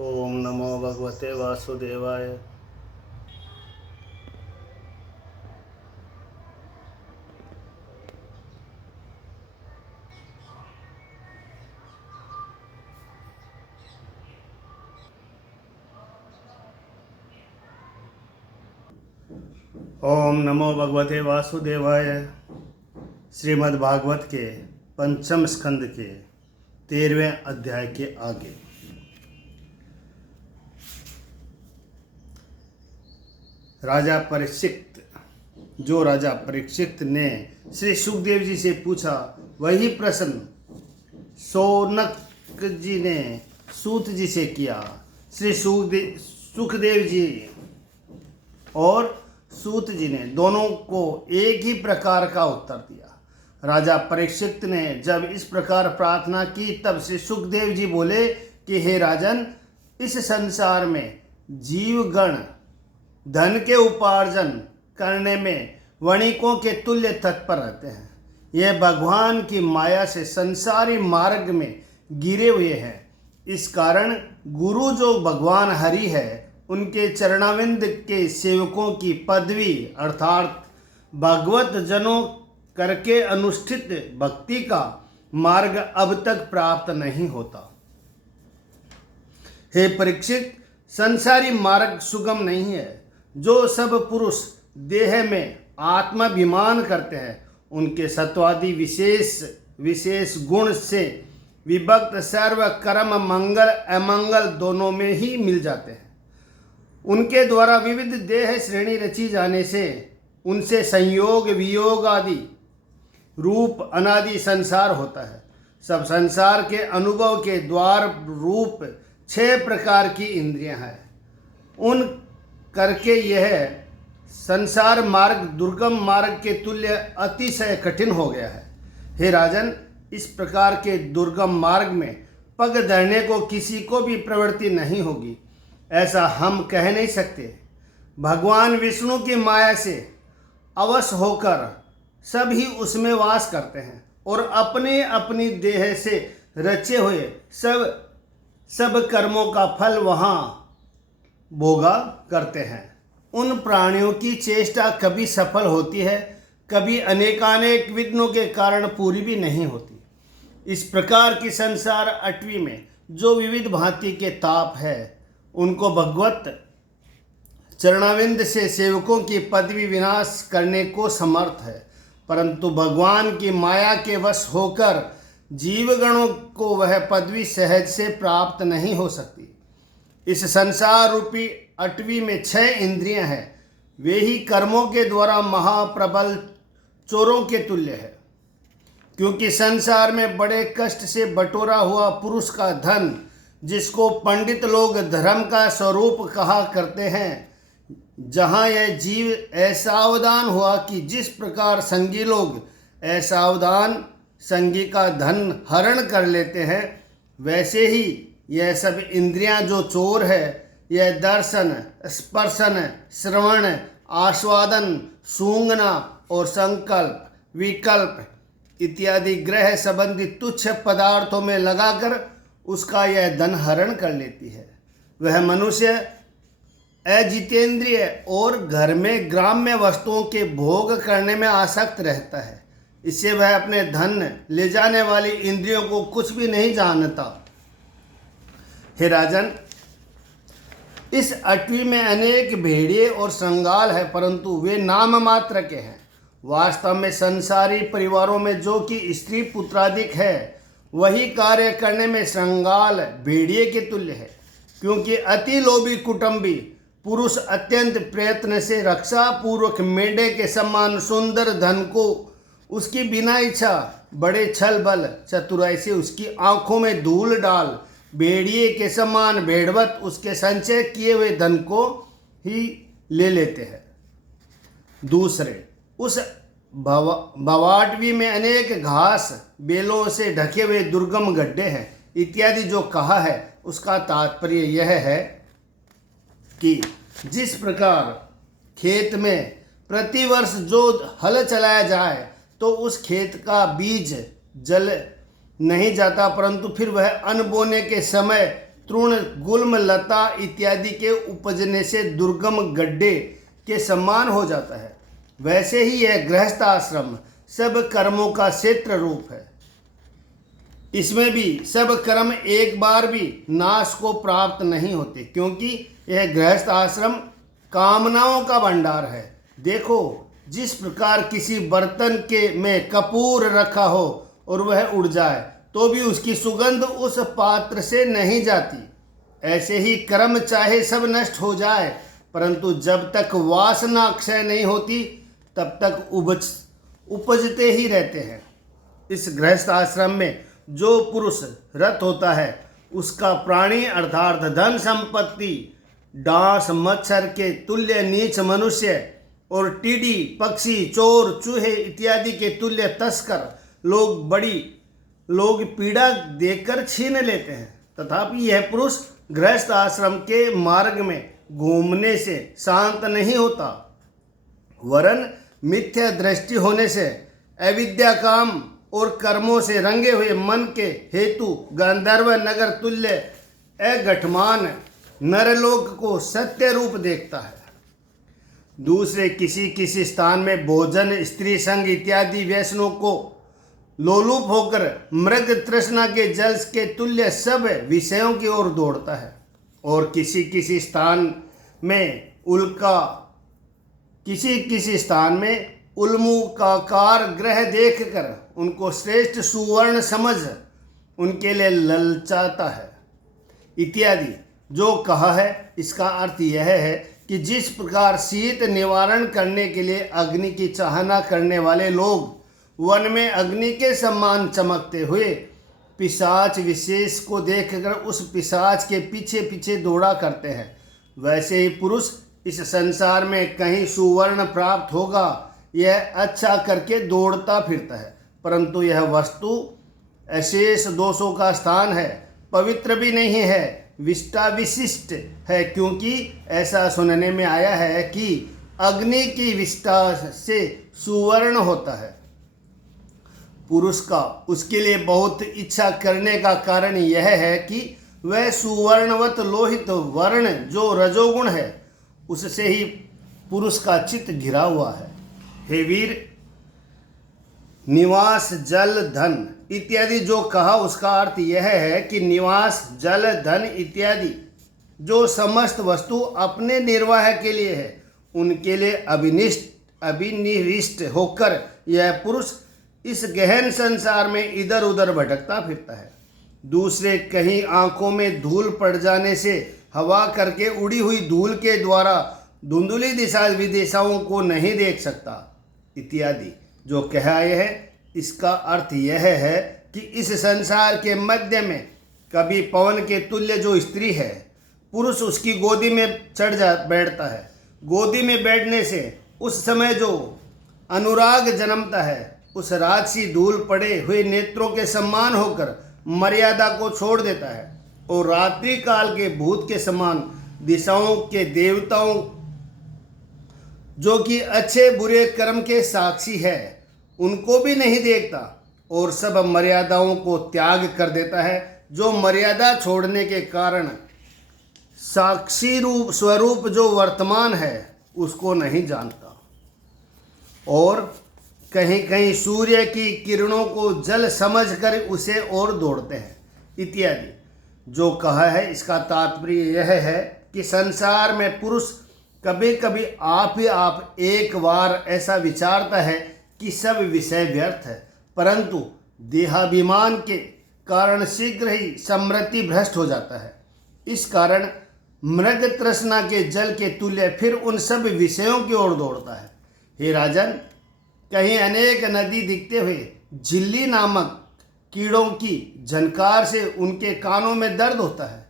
ओम नमो भगवते वासुदेवाय। ओम नमो भगवते वासुदेवाय। श्रीमद् भागवत के पंचम स्कंद के 13वें अध्याय के आगे। राजा परीक्षित ने श्री सुखदेव जी से पूछा, वही प्रश्न शौनक जी ने सूत जी से किया। श्री सुखदेव जी और सूत जी ने दोनों को एक ही प्रकार का उत्तर दिया। राजा परीक्षित ने जब इस प्रकार प्रार्थना की तब श्री सुखदेव जी बोले कि हे राजन, इस संसार में जीवगण धन के उपार्जन करने में वणिकों के तुल्य तत्पर रहते हैं। ये भगवान की माया से संसारी मार्ग में गिरे हुए हैं। इस कारण गुरु जो भगवान हरि है, उनके चरणाविंद के सेवकों की पदवी अर्थात भगवत जनों करके अनुष्ठित भक्ति का मार्ग अब तक प्राप्त नहीं होता। हे परीक्षित, संसारी मार्ग सुगम नहीं है। जो सब पुरुष देह में आत्माभिमान करते हैं, उनके सत्वादि विशेष गुण से विभक्त सर्व कर्म मंगल अमंगल दोनों में ही मिल जाते हैं। उनके द्वारा विविध देह श्रेणी रची जाने से उनसे संयोग वियोग आदि रूप अनादि संसार होता है। सब संसार के अनुभव के द्वार रूप 6 प्रकार की इंद्रियां हैं। उन करके यह संसार मार्ग दुर्गम मार्ग के तुल्य अतिशय कठिन हो गया है। हे राजन, इस प्रकार के दुर्गम मार्ग में पग धरने को किसी को भी प्रवृत्ति नहीं होगी, ऐसा हम कह नहीं सकते। भगवान विष्णु की माया से अवश होकर सभी उसमें वास करते हैं और अपने अपनी देह से रचे हुए सब कर्मों का फल वहाँ भोगा करते हैं। उन प्राणियों की चेष्टा कभी सफल होती है, कभी अनेकानेक विघ्नों के कारण पूरी भी नहीं होती। इस प्रकार की संसार अटवी में जो विविध भांति के ताप है, उनको भगवत चरणाविंद से सेवकों की पदवी विनाश करने को समर्थ है, परंतु भगवान की माया के वश होकर जीवगणों को वह पदवी सहज से प्राप्त नहीं हो सकती। इस संसार रूपी अटवी में 6 इंद्रियां हैं। वे ही कर्मों के द्वारा महाप्रबल चोरों के तुल्य है। क्योंकि संसार में बड़े कष्ट से बटोरा हुआ पुरुष का धन, जिसको पंडित लोग धर्म का स्वरूप कहा करते हैं, जहाँ यह जीव असावधान हुआ कि जिस प्रकार संगी लोग असावधान संगी का धन हरण कर लेते हैं, वैसे ही यह सब इंद्रियां जो चोर है, यह दर्शन, स्पर्शन, श्रवण, आस्वादन, सूंघना और संकल्प, विकल्प इत्यादि ग्रह संबंधी तुच्छ पदार्थों में लगाकर उसका यह धन हरण कर लेती है। वह मनुष्य अजितेंद्रिय और घर में ग्राम्य वस्तुओं के भोग करने में आसक्त रहता है। इससे वह अपने धन ले जाने वाली इंद्रियों को कुछ भी नहीं जानता। हे राजन, इस अटवी में अनेक भेड़िए और श्रृंगाल है, परंतु वे नाम मात्र के हैं। वास्तव में संसारी परिवारों में जो कि स्त्री पुत्रादिक है, वही कार्य करने में श्रृंगाल भेड़िए के तुल्य है। क्योंकि अति लोभी कुटुंबी पुरुष अत्यंत प्रयत्न से रक्षा पूर्वक मेढे के समान सुंदर धन को उसकी बिना इच्छा बड़े छल बल चतुराई से उसकी आंखों में धूल डाल भेड़िए के समान भेड़वत उसके संचय किए हुए धन को ही ले लेते हैं। दूसरे, उस भवाटवी में अनेक घास बेलों से ढके हुए दुर्गम गड्ढे हैं इत्यादि जो कहा है, उसका तात्पर्य यह है कि जिस प्रकार खेत में प्रतिवर्ष जो हल चलाया जाए तो उस खेत का बीज जल नहीं जाता, परंतु फिर वह अन्न बोने के समय तृण गुल्म लता इत्यादि के उपजने से दुर्गम गड्ढे के समान हो जाता है, वैसे ही यह गृहस्थ आश्रम सब कर्मों का क्षेत्र रूप है। इसमें भी सब कर्म एक बार भी नाश को प्राप्त नहीं होते, क्योंकि यह गृहस्थ आश्रम कामनाओं का भंडार है। देखो, जिस प्रकार किसी बर्तन के में कपूर रखा हो और वह उड़ जाए तो भी उसकी सुगंध उस पात्र से नहीं जाती, ऐसे ही कर्म चाहे सब नष्ट हो जाए, परंतु जब तक वासना क्षय नहीं होती तब तक उपजते ही रहते हैं। इस गृहस्थ आश्रम में जो पुरुष रत होता है उसका प्राणी अर्थात धन संपत्ति डांस मच्छर के तुल्य नीच मनुष्य और टीडी पक्षी चोर चूहे इत्यादि के तुल्य तस्कर लोग पीड़ा देकर छीन लेते हैं। तथापि यह पुरुष गृहस्थ आश्रम के मार्ग में घूमने से शांत नहीं होता, वरन मिथ्या दृष्टि होने से अविद्या काम और कर्मों से रंगे हुए मन के हेतु गंधर्व नगर तुल्य अघटमान नरलोक को सत्य रूप देखता है। दूसरे किसी स्थान में भोजन स्त्री संग इत्यादि व्यसनों को लोलुप होकर मृग तृष्णा के जल के तुल्य सब विषयों की ओर दौड़ता है, और किसी स्थान में उल्मुकाकार ग्रह देखकर उनको श्रेष्ठ सुवर्ण समझ उनके लिए ललचाता है इत्यादि जो कहा है। इसका अर्थ यह है कि जिस प्रकार शीत निवारण करने के लिए अग्नि की चाहना करने वाले लोग वन में अग्नि के समान चमकते हुए पिशाच विशेष को देखकर उस पिशाच के पीछे पीछे दौड़ा करते हैं, वैसे ही पुरुष इस संसार में कहीं सुवर्ण प्राप्त होगा यह अच्छा करके दौड़ता फिरता है, परंतु यह वस्तु अशेष दोषों का स्थान है, पवित्र भी नहीं है, विष्टा विशिष्ट है, क्योंकि ऐसा सुनने में आया है कि अग्नि की विष्टा से सुवर्ण होता है। पुरुष का उसके लिए बहुत इच्छा करने का कारण यह है कि वह सुवर्णवत लोहित वर्ण जो रजोगुण है उससे ही पुरुष का चित्त घिरा हुआ है। हे वीर, निवास जल धन इत्यादि जो कहा उसका अर्थ यह है कि निवास जल धन इत्यादि जो समस्त वस्तु अपने निर्वाह के लिए है उनके लिए अभिनिविष्ट होकर यह पुरुष इस गहन संसार में इधर उधर भटकता फिरता है। दूसरे कहीं आंखों में धूल पड़ जाने से हवा करके उड़ी हुई धूल के द्वारा धुंधुली दिशा विदिशाओं को नहीं देख सकता इत्यादि जो कहा है। इसका अर्थ यह है कि इस संसार के मध्य में कभी पवन के तुल्य जो स्त्री है पुरुष उसकी गोदी में बैठता है। गोदी में बैठने से उस समय जो अनुराग जन्मता है उस राजसी धूल पड़े हुए नेत्रों के समान होकर मर्यादा को छोड़ देता है और रात्रि काल के भूत के समान दिशाओं के देवताओं जो कि अच्छे बुरे कर्म के साक्षी है उनको भी नहीं देखता और सब मर्यादाओं को त्याग कर देता है, जो मर्यादा छोड़ने के कारण साक्षी रूप स्वरूप जो वर्तमान है उसको नहीं जानता और कहीं कहीं सूर्य की किरणों को जल समझकर उसे और दौड़ते हैं इत्यादि जो कहा है। इसका तात्पर्य यह है कि संसार में पुरुष कभी कभी आप ही आप एक बार ऐसा विचारता है कि सब विषय व्यर्थ है, परंतु देहाभिमान के कारण शीघ्र ही स्मृति भ्रष्ट हो जाता है। इस कारण मृग तृष्णा के जल के तुल्य फिर उन सब विषयों की ओर दौड़ता है। हे राजन, कहीं अनेक नदी दिखते हुए झिल्ली नामक कीड़ों की झनकार से उनके कानों में दर्द होता है।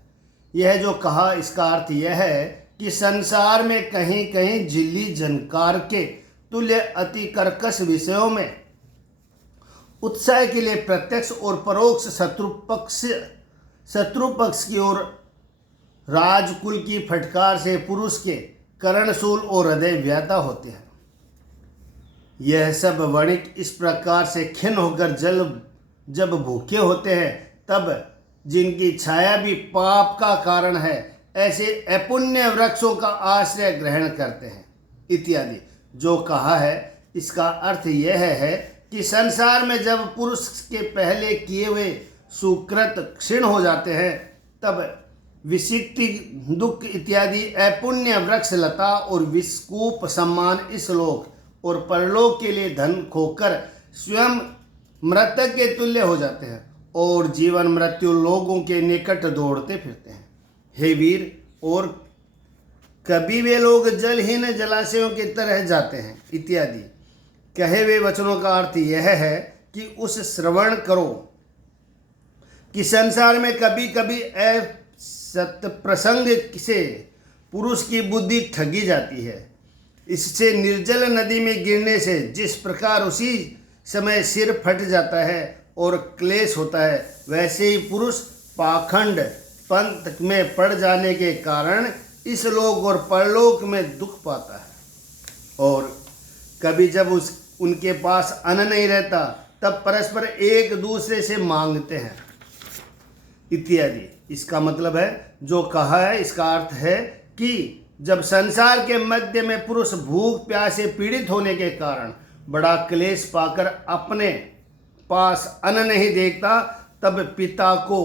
यह जो कहा इसका अर्थ यह है कि संसार में कहीं कहीं झिल्ली झनकार के तुल्य अति कर्कश विषयों में उत्साह के लिए प्रत्यक्ष और परोक्ष शत्रु पक्ष की ओर राजकुल की फटकार से पुरुष के कर्णशूल और हृदय व्याता होते हैं। यह सब वणिक इस प्रकार से खिन्न होकर जब भूखे होते हैं तब जिनकी छाया भी पाप का कारण है, ऐसे अपुण्य वृक्षों का आश्रय ग्रहण करते हैं इत्यादि। जो कहा है इसका अर्थ यह है कि संसार में जब पुरुष के पहले किए हुए सुकृत क्षीण हो जाते हैं, तब विषिक्ति, दुख इत्यादि अपुण्य वृक्ष लता और विषकूप सम्मान इस लोक और परलोक के लिए धन खोकर स्वयं मृतक के तुल्य हो जाते हैं और जीवन मृत्यु लोगों के निकट दौड़ते फिरते हैं। हे वीर, और कभी वे लोग जलहीन जलाशयों की तरह जाते हैं इत्यादि। कहे हुए वचनों का अर्थ यह है कि उस श्रवण करो कि संसार में कभी कभी सत्प्रसंग से पुरुष की बुद्धि ठगी जाती है। इससे निर्जल नदी में गिरने से जिस प्रकार उसी समय सिर फट जाता है और क्लेश होता है, वैसे ही पुरुष पाखंड पंथ में पड़ जाने के कारण इस लोक और परलोक में दुख पाता है। और कभी जब उनके पास अन्न नहीं रहता, तब परस्पर एक दूसरे से मांगते हैं इत्यादि। इसका मतलब है, जो कहा है इसका अर्थ है कि जब संसार के मध्य में पुरुष भूख प्यास से पीड़ित होने के कारण बड़ा क्लेश पाकर अपने पास अन्न नहीं देखता, तब पिता को,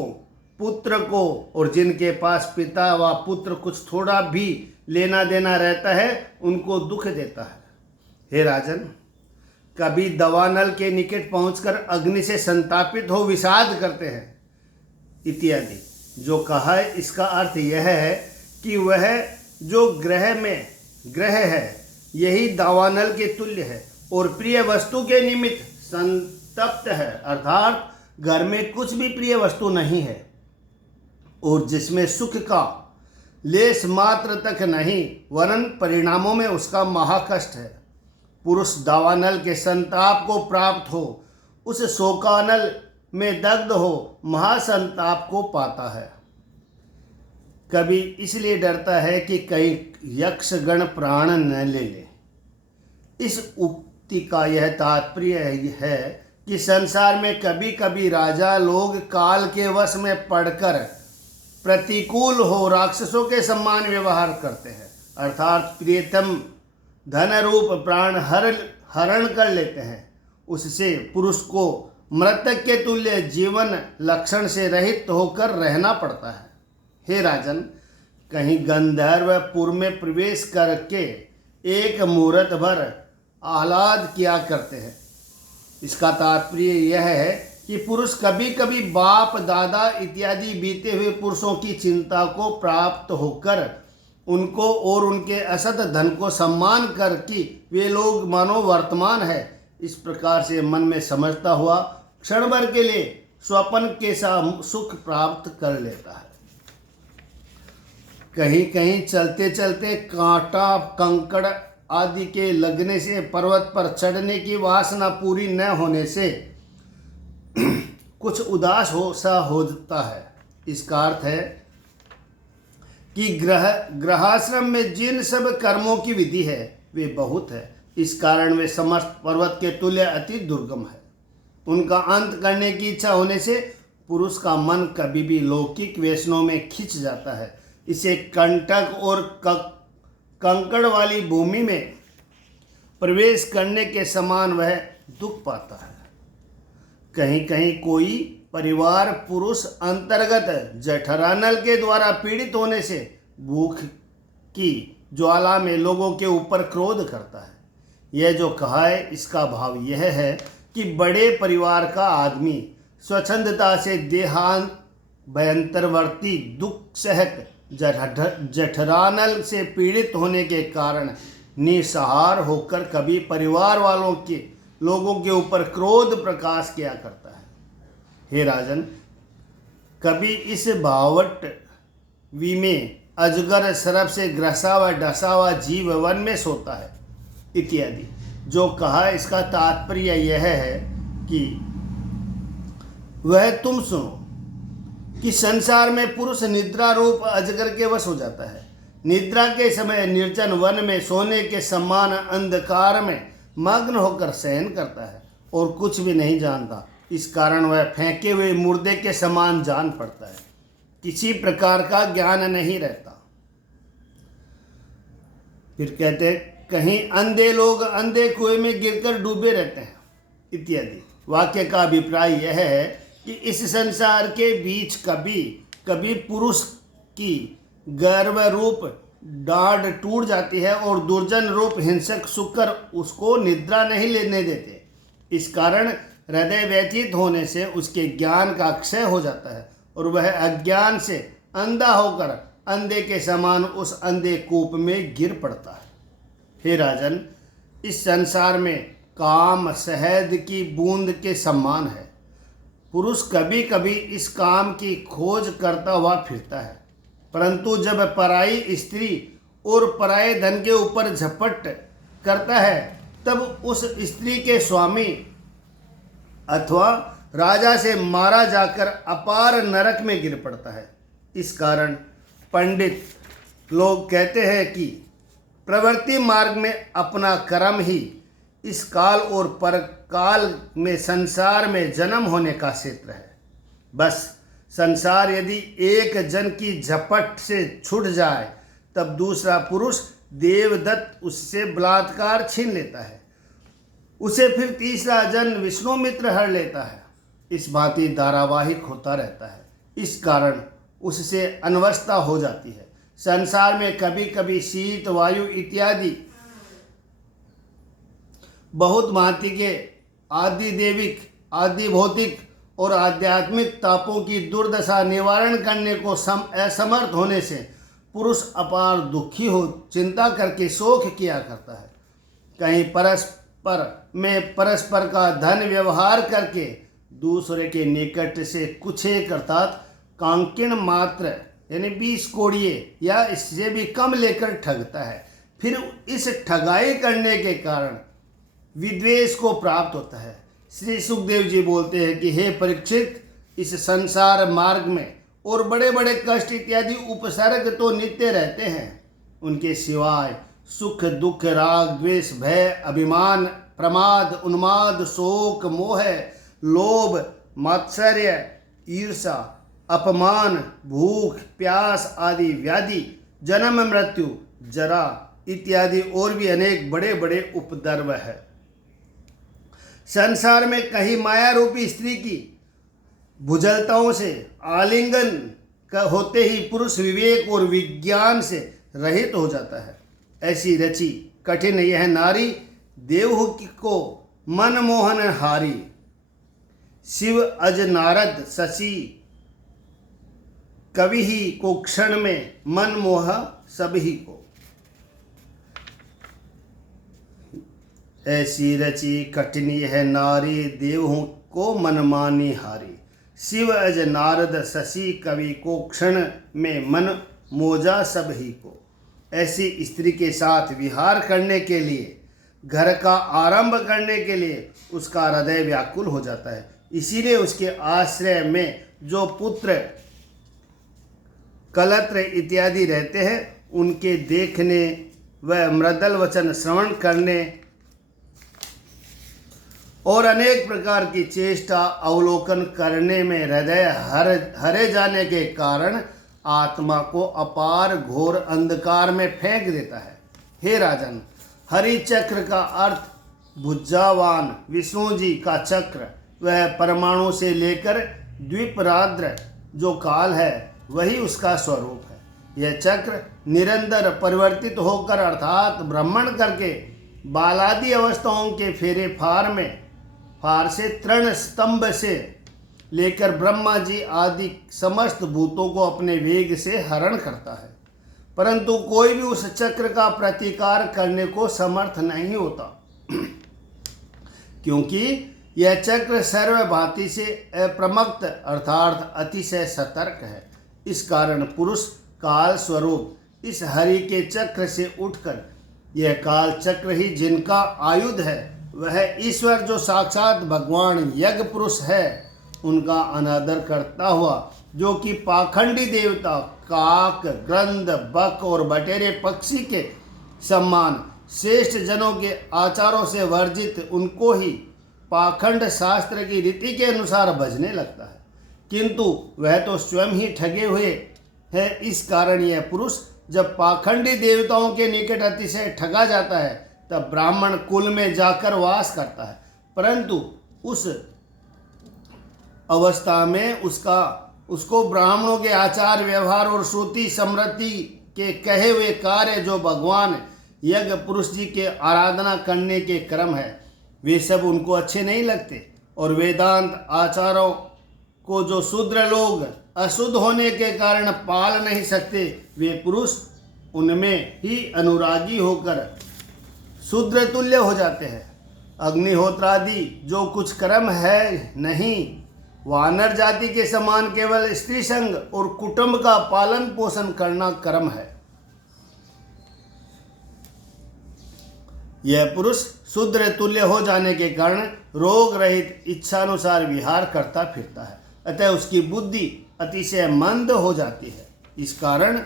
पुत्र को, और जिनके पास पिता व पुत्र कुछ थोड़ा भी लेना देना रहता है, उनको दुख देता है। हे राजन, कभी दवानल के निकट पहुंचकर अग्नि से संतापित हो विषाद करते हैं इत्यादि। जो कहा है इसका अर्थ यह है कि वह जो ग्रह है यही दावानल के तुल्य है और प्रिय वस्तु के निमित्त संतप्त है, अर्थात घर में कुछ भी प्रिय वस्तु नहीं है और जिसमें सुख का लेस मात्र तक नहीं, वरन परिणामों में उसका महाकष्ट है। पुरुष दावानल के संताप को प्राप्त हो, उस शोकानल में दग्ध हो महासंताप को पाता है। कभी इसलिए डरता है कि कहीं यक्षगण प्राण न ले ले। इस उक्ति का यह तात्पर्य है कि संसार में कभी कभी राजा लोग काल के वश में पड़कर प्रतिकूल हो राक्षसों के समान व्यवहार करते हैं, अर्थात प्रियतम धन रूप प्राण हरण कर लेते हैं। उससे पुरुष को मृतक के तुल्य जीवन लक्षण से रहित होकर रहना पड़ता है। हे राजन, कहीं गंधर्वपुर में प्रवेश करके एक मुहूर्त भर आह्लाद किया करते हैं। इसका तात्पर्य यह है कि पुरुष कभी कभी बाप दादा इत्यादि बीते हुए पुरुषों की चिंता को प्राप्त होकर उनको और उनके असत धन को सम्मान कर कि वे लोग मानो वर्तमान है, इस प्रकार से मन में समझता हुआ क्षण भर के लिए स्वपन के साथ सुख प्राप्त कर लेता है। कहीं कहीं चलते चलते कांटा कंकड़ आदि के लगने से पर्वत पर चढ़ने की वासना पूरी न होने से कुछ उदास होता है। इसका अर्थ है कि गृहस्थाश्रम में जिन सब कर्मों की विधि है वे बहुत है, इस कारण वे समस्त पर्वत के तुल्य अति दुर्गम है। उनका अंत करने की इच्छा होने से पुरुष का मन कभी भी लौकिक व्यसनों में खिंच जाता है। इसे कंटक और कंकड़ वाली भूमि में प्रवेश करने के समान वह दुख पाता है। कहीं कहीं कोई परिवार पुरुष अंतर्गत जठरानल के द्वारा पीड़ित होने से भूख की ज्वाला में लोगों के ऊपर क्रोध करता है। यह जो कहा है इसका भाव यह है कि बड़े परिवार का आदमी स्वच्छंदता से देहांत भयंतरवर्ती दुख सहक जठरानल से पीड़ित होने के कारण निसहार होकर कभी परिवार वालों के लोगों के ऊपर क्रोध प्रकाश किया करता है। हे राजन, कभी इस भावट वी में अजगर सर्प से ग्रसा हुआ डसा हुआ जीव वन में सोता है इत्यादि। जो कहा इसका तात्पर्य यह है कि वह तुम सुनो कि संसार में पुरुष निद्रा रूप अजगर के वश हो जाता है। निद्रा के समय निर्जन वन में सोने के समान अंधकार में मग्न होकर शयन करता है और कुछ भी नहीं जानता, इस कारण वह फेंके हुए मुर्दे के समान जान पड़ता है, किसी प्रकार का ज्ञान नहीं रहता। फिर कहते हैं, कहीं अंधे लोग अंधे कुएं में गिरकर डूबे रहते हैं इत्यादि। वाक्य का अभिप्राय यह है कि इस संसार के बीच कभी कभी पुरुष की गर्व रूप डाढ़ टूट जाती है और दुर्जन रूप हिंसक शुक्र उसको निद्रा नहीं लेने देते। इस कारण हृदय व्यथित होने से उसके ज्ञान का क्षय हो जाता है और वह अज्ञान से अंधा होकर अंधे के समान उस अंधे कूप में गिर पड़ता है। हे राजन, इस संसार में काम शहद की बूंद के समान है। पुरुष कभी कभी इस काम की खोज करता हुआ फिरता है, परंतु जब पराई स्त्री और पराये धन के ऊपर झपट करता है तब उस स्त्री के स्वामी अथवा राजा से मारा जाकर अपार नरक में गिर पड़ता है। इस कारण पंडित लोग कहते हैं कि प्रवृत्ति मार्ग में अपना कर्म ही इस काल और परकाल में संसार में जन्म होने का क्षेत्र है। बस संसार यदि एक जन की झपट से छूट जाए तब दूसरा पुरुष देवदत्त उससे बलात्कार छीन लेता है, उसे फिर तीसरा जन विष्णुमित्र हर लेता है। इस भांति धारावाहिक होता रहता है। इस कारण उससे अनवस्था हो जाती है। संसार में कभी कभी शीत वायु इत्यादि बहुत भांति के आदि देविक आदि भौतिक और आध्यात्मिक तापों की दुर्दशा निवारण करने को असमर्थ होने से पुरुष अपार दुखी हो चिंता करके शोक किया करता है। कहीं परस्पर में परस्पर का धन व्यवहार करके दूसरे के निकट से कुछ एक अर्थात कांकिण मात्र यानी 20 कोड़िए या इससे भी कम लेकर ठगता है। फिर इस ठगाई करने के कारण विद्वेष को प्राप्त होता है। श्री सुखदेव जी बोलते हैं कि हे परीक्षित, इस संसार मार्ग में और बड़े बड़े कष्ट इत्यादि उपसर्ग तो नित्य रहते हैं, उनके सिवाय सुख दुख राग द्वेष भय अभिमान प्रमाद उन्माद शोक मोह लोभ मात्सर्य ईर्षा अपमान भूख प्यास आदि व्याधि जन्म मृत्यु जरा इत्यादि और भी अनेक बड़े बड़े उपद्रव है। संसार में कहीं माया रूपी स्त्री की भुजलताओं से आलिंगन का होते ही पुरुष विवेक और विज्ञान से रहित हो जाता है। ऐसी रची कठिन यह नारी देवहू को मनमोहन हारी शिव अज नारद शशि कवि ही को क्षण में मन मोह सभी को। ऐसी रची कठिन यह नारी देवहू को मनमानी हारी शिव अज नारद शशि कवि को क्षण में मन मोजा सभी को। ऐसी स्त्री के साथ विहार करने के लिए घर का आरंभ करने के लिए उसका हृदय व्याकुल हो जाता है। इसीलिए उसके आश्रय में जो पुत्र कलत्र इत्यादि रहते हैं उनके देखने व मृदल वचन श्रवण करने और अनेक प्रकार की चेष्टा अवलोकन करने में हृदय हरे जाने के कारण आत्मा को अपार घोर अंधकार में फेंक देता है। हे राजन, हरि चक्र का अर्थ भुजावान विष्णु जी का चक्र वह परमाणु से लेकर द्वीपराद्र जो काल है वही उसका स्वरूप है। यह चक्र निरंतर परिवर्तित होकर अर्थात भ्रमण करके बालादि अवस्थाओं के फेरे फार से तृण स्तंभ से लेकर ब्रह्मा जी आदि समस्त भूतों को अपने वेग से हरण करता है, परंतु कोई भी उस चक्र का प्रतिकार करने को समर्थ नहीं होता क्योंकि यह चक्र सर्वभांति से अप्रमत्त अर्थात अतिशय सतर्क है। इस कारण पुरुष काल स्वरूप इस हरि के चक्र से उठकर यह काल चक्र ही जिनका आयुध है वह ईश्वर जो साक्षात भगवान यज्ञ पुरुष है उनका अनादर करता हुआ जो कि पाखंडी देवता काक ग्रंथ बक और बटेरे पक्षी के सम्मान श्रेष्ठ जनों के आचारों से वर्जित उनको ही पाखंड शास्त्र की रीति के अनुसार भजने लगता है, किंतु वह तो स्वयं ही ठगे हुए है। इस कारण यह पुरुष जब पाखंडी देवताओं के निकट अतिशय ठगा जाता है तब ब्राह्मण कुल में जाकर वास करता है, परंतु उस अवस्था में उसको ब्राह्मणों के आचार व्यवहार और श्रुति समृद्धि के कहे हुए कार्य जो भगवान यज्ञ पुरुष जी के आराधना करने के क्रम है वे सब उनको अच्छे नहीं लगते, और वेदांत आचारों को जो शूद्र लोग अशुद्ध होने के कारण पाल नहीं सकते वे पुरुष उनमें ही अनुरागी होकर शूद्र तुल्य हो जाते हैं। अग्निहोत्रादि जो कुछ कर्म है नहीं, वानर जाति के समान केवल स्त्री संग और कुटुंब का पालन पोषण करना कर्म है। यह पुरुष शूद्र तुल्य हो जाने के कारण रोग रहित इच्छानुसार विहार करता फिरता है, अतः उसकी बुद्धि अतिशय मंद हो जाती है। इस कारण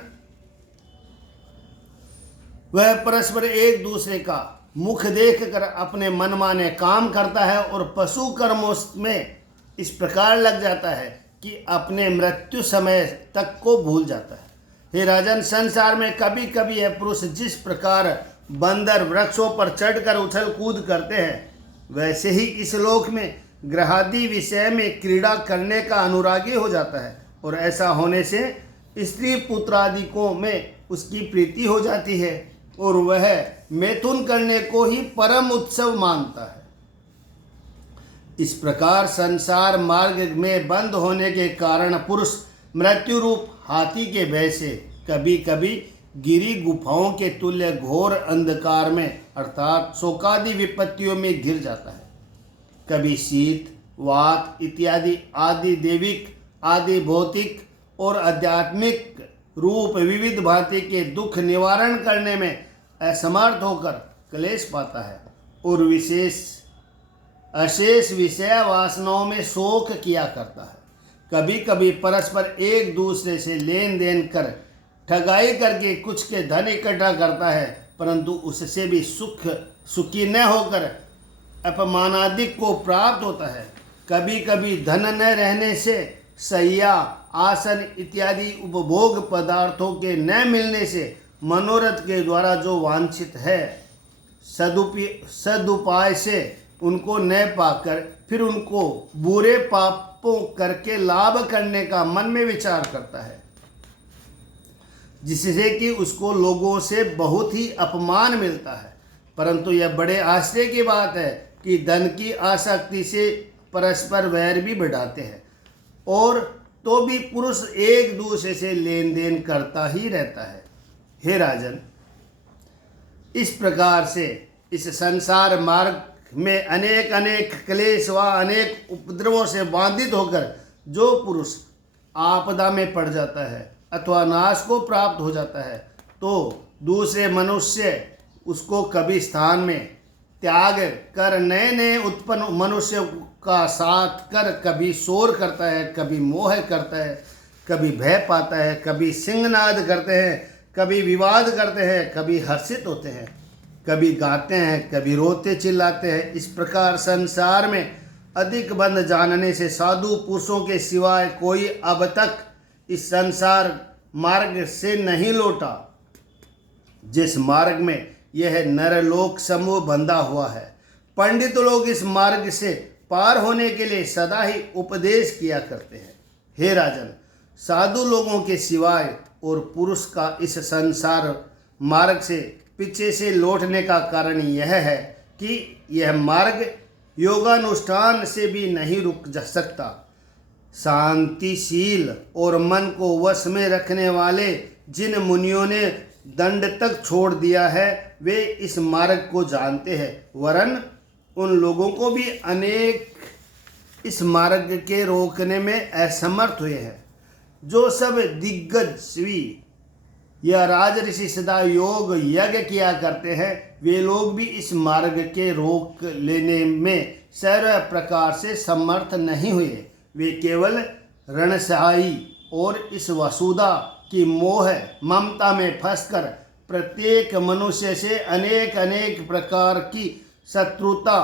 वह परस्पर एक दूसरे का मुख देखकर अपने मनमाने काम करता है और पशु कर्मों में इस प्रकार लग जाता है कि अपने मृत्यु समय तक को भूल जाता है। हे राजन, संसार में कभी कभी यह पुरुष जिस प्रकार बंदर वृक्षों पर चढ़कर उछल कूद करते हैं, वैसे ही इस लोक में ग्रहादि विषय में क्रीड़ा करने का अनुरागी हो जाता है, और ऐसा होने से स्त्री पुत्रादिकों में उसकी प्रीति हो जाती है और वह मैथुन करने को ही परम उत्सव मानता है। इस प्रकार संसार मार्ग में बंद होने के कारण पुरुष मृत्यु रूप हाथी के भय से कभी कभी गिरी गुफाओं के तुल्य घोर अंधकार में अर्थात शोकादि विपत्तियों में घिर जाता है। कभी शीत वात इत्यादि आदि दैविक आदि भौतिक और आध्यात्मिक रूप विविध भांति के दुख निवारण करने में असमर्थ होकर क्लेश पाता है और अशेष विषय वासनाओं में शोक किया करता है। कभी कभी परस्पर एक दूसरे से लेन देन कर ठगाई करके कुछ के धन इकट्ठा करता है, परंतु उससे भी सुखी न होकर अपमानादिक को प्राप्त होता है। कभी कभी धन न रहने से सैया आसन इत्यादि उपभोग पदार्थों के न मिलने से मनोरथ के द्वारा जो वांछित है सदुपाय से उनको न पाकर फिर उनको बुरे पापों करके लाभ करने का मन में विचार करता है, जिससे कि उसको लोगों से बहुत ही अपमान मिलता है। परंतु यह बड़े आश्चर्य की बात है कि धन की आसक्ति से परस्पर वैर भी बढ़ाते हैं, और तो भी पुरुष एक दूसरे से लेन देन करता ही रहता है। हे राजन, इस प्रकार से इस संसार मार्ग में अनेक अनेक क्लेश व अनेक उपद्रवों से बाधित होकर जो पुरुष आपदा में पड़ जाता है अथवा नाश को प्राप्त हो जाता है, तो दूसरे मनुष्य उसको कभी स्थान में त्याग कर नए नए उत्पन्न मनुष्य का साथ कर कभी शोर करता है, कभी मोह करता है, कभी भय पाता है, कभी सिंहनाद करते हैं, कभी विवाद करते हैं, कभी हर्षित होते हैं, कभी गाते हैं, कभी रोते चिल्लाते हैं। इस प्रकार संसार में अधिक बंध जानने से साधु पुरुषों के सिवाय कोई अब तक इस संसार मार्ग से नहीं लौटा, जिस मार्ग में यह नरलोक समूह बंधा हुआ है। पंडित लोग इस मार्ग से पार होने के लिए सदा ही उपदेश किया करते हैं। हे राजन, साधु लोगों के सिवाय और पुरुष का इस संसार मार्ग से पीछे से लौटने का कारण यह है कि यह मार्ग योगानुष्ठान से भी नहीं रुक जा सकता। शांतिशील और मन को वश में रखने वाले जिन मुनियों ने दंड तक छोड़ दिया है वे इस मार्ग को जानते हैं, वरन उन लोगों को भी अनेक इस मार्ग के रोकने में असमर्थ हुए हैं। जो सब दिग्गजवी या राजऋषि सदा योग यज्ञ किया करते हैं, वे लोग भी इस मार्ग के रोक लेने में सर्व प्रकार से समर्थ नहीं हुए। वे केवल रणसाई और इस वसुधा की मोह ममता में फंसकर प्रत्येक मनुष्य से अनेक अनेक प्रकार की शत्रुता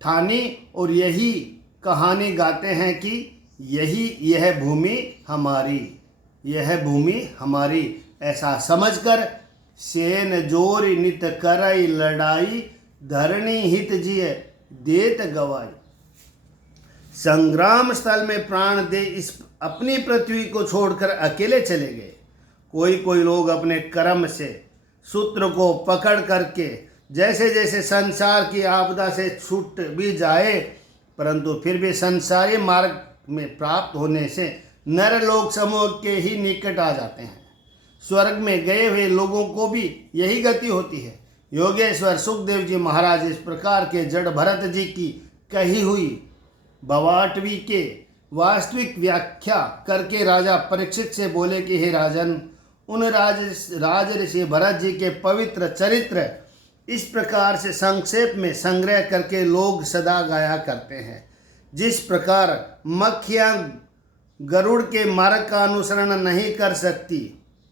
ठानी और यही कहानी गाते हैं कि यह भूमि हमारी, यह भूमि हमारी। ऐसा समझकर सेन जोर नित करई लड़ाई, धरणी हित जिय देत गवाई। संग्राम स्थल में प्राण दे इस अपनी पृथ्वी को छोड़कर अकेले चले गए। कोई कोई लोग अपने कर्म से सूत्र को पकड़ करके जैसे जैसे संसार की आपदा से छूट भी जाए, परंतु फिर भी संसारी मार्ग में प्राप्त होने से नर लोक समूह के ही निकट आ जाते हैं। स्वर्ग में गए हुए लोगों को भी यही गति होती है। योगेश्वर सुखदेव जी महाराज इस प्रकार के जड़ भरत जी की कही हुई भवाटवी के वास्तविक व्याख्या करके राजा परीक्षित से बोले कि हे राजन, उन राजऋषि भरत जी के पवित्र चरित्र इस प्रकार से संक्षेप में संग्रह करके लोग सदा गाया करते हैं। जिस प्रकार मक्खियाँ गरुड़ के मार्ग का अनुसरण नहीं कर सकती,